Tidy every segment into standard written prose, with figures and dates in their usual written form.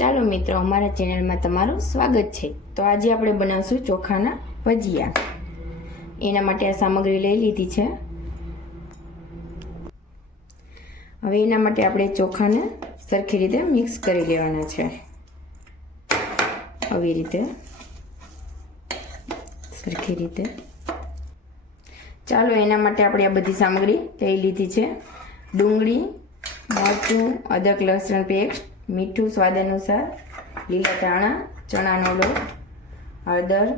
ચાલો મિત્રો, અમારા ચેનલમાં તમારું સ્વાગત છે। તો આજે આપણે બનાવશું ચોખાના ભજીયા। એના માટે આ સામગ્રી લઈ લીધી છે। હવે એના માટે આપણે ચોખાને સરખી રીતે મિક્સ કરી લેવાના છે। આવી રીતે સરખી રીતે। ચાલો એના માટે આપણે આ બધી સામગ્રી લઈ લીધી છે। ડુંગળી, મરચું, અદરક લસણ પેસ્ટ, મીઠું સ્વાદ અનુસાર, લીલા ધાણા, ચણાનો લોટ, હળદર,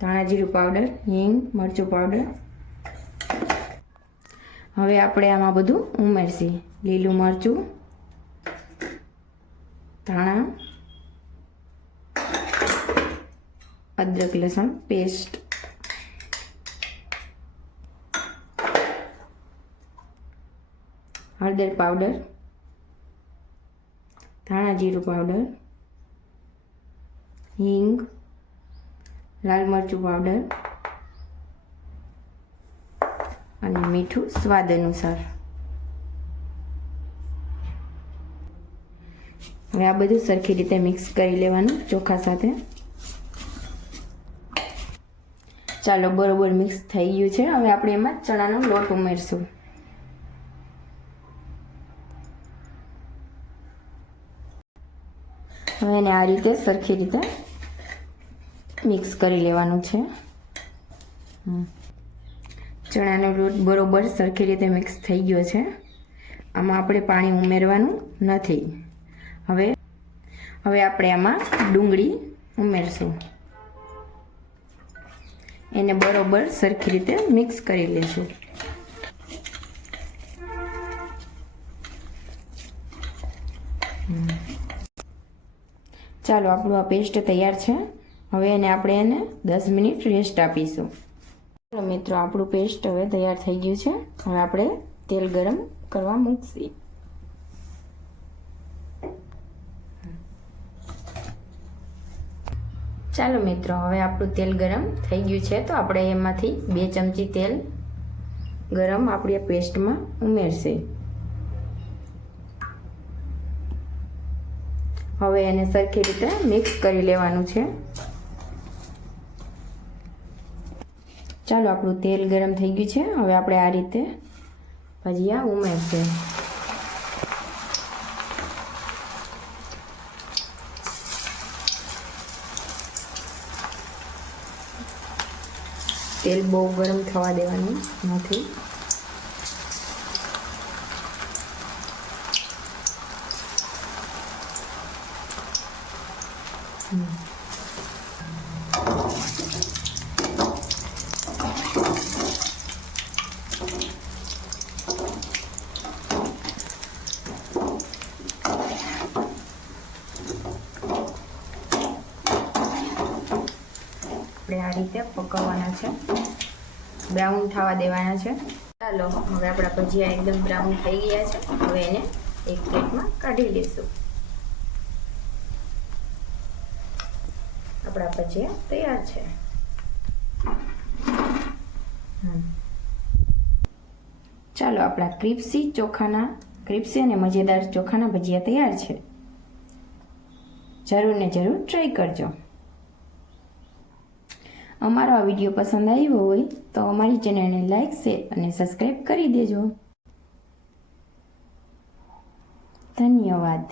ધાણા જીરું પાવડર, હિંગ, મરચું પાવડર। હવે આપણે આમાં બધું ઉમેરશું। લીલું મરચું, ધાણા, અદરક લસણ પેસ્ટ, હળદર પાવડર, ધાણા જીરું પાવડર, હિંગ, લાલ મરચું પાવડર અને મીઠું સ્વાદ અનુસાર। હવે આ બધું સરખી રીતે મિક્સ કરી લેવાનું ચોખા સાથે। ચાલો બરોબર મિક્સ થઈ ગયું છે। હવે આપણે એમાં ચણાનો લોટ ઉમેરશું। હવે એને આ રીતે સરખી રીતે મિક્સ કરી લેવાનું છે। ચણાનો લોટ બરોબર સરખી રીતે મિક્સ થઈ ગયો છે। આમાં આપણે પાણી ઉમેરવાનું નથી। હવે આપણે આમાં ડુંગળી ઉમેરશું। એને બરોબર સરખી રીતે મિક્સ કરી લેશું। ચાલો આપણું આ પેસ્ટ તૈયાર છે। હવે આપણે 10 મિનિટ રેસ્ટ આપીશું। ચાલો મિત્રો, આપણું પેસ્ટ હવે તૈયાર થઈ ગયું છે। હવે આપણે તેલ ગરમ કરવા મૂકીએ। ચાલો મિત્રો, હવે આપણું તેલ ગરમ થઈ ગયું છે। તો આપણે એમાંથી 2 ચમચી તેલ ગરમ આપણી પેસ્ટમાં ઉમેરશે। હવે એને સરખી રીતે મિક્સ કરી લેવાનું છે। ચાલો આપણું તેલ ગરમ થઈ ગયું છે। હવે આપણે આ રીતે ભજીયા ઉમેરશું। તેલ બહુ ગરમ થવા દેવાનું નથી। આપણે આ રીતે પકવવાના છે, બ્રાઉન થવા દેવાના છે। ચાલો હવે આપણા ભજીયા એકદમ બ્રાઉન થઈ ગયા છે। હવે એને એક પ્લેટમાં કાઢી લઈશું। આપણા ભજીયા તૈયાર છે। ચાલો આપણા ક્રિસ્પી અને મજેદાર ચોખાના ભજીયા તૈયાર છે। જરૂર ને જરૂર ટ્રાય કરજો। અમારો આ વિડીયો પસંદ આવ્યો હોય તો અમારી ચેનલને લાઈક, શેર અને સબસ્ક્રાઈબ કરી દેજો। ધન્યવાદ।